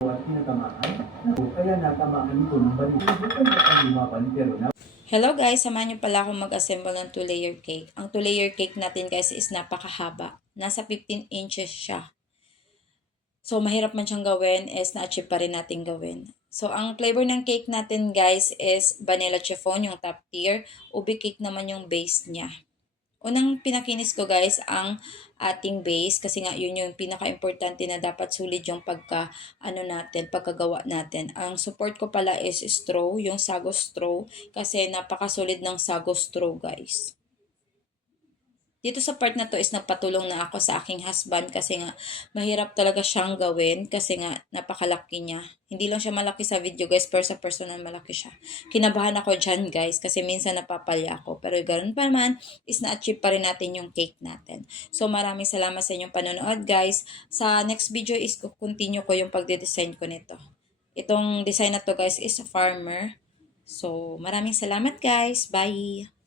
Tinatamaan. Kaya natamaan ko ng balik. Bukan na pag-lumapan pero na. Hello guys, samahan niyo pala akong mag-assemble ng 2-layer cake. Ang 2-layer cake natin guys is napakahaba. Nasa 15 inches siya. So mahirap man siyang gawin is na-achieve pa rin natin gawin. So ang flavor ng cake natin guys is vanilla chiffon, yung top tier. Ube cake naman yung base niya. Unang pinakinis ko guys ang ating base kasi nga yun yung pinaka-importante na dapat sulit yung pagkagawa natin. Ang support ko pala is straw, yung sago straw kasi napaka-solid ng sago straw guys. Dito sa part na to is nagpatulong na ako sa aking husband kasi nga mahirap talaga siyang gawin kasi nga napakalaki niya. Hindi lang siya malaki sa video guys pero sa personal malaki siya. Kinabahan ako dyan guys kasi minsan napapalya ako. Pero ganoon pa naman is na-achieve pa rin natin yung cake natin. So maraming salamat sa inyong panonood guys. Sa next video is continue ko yung pagde-design ko nito. Itong design na to guys is a farmer. So maraming salamat guys. Bye!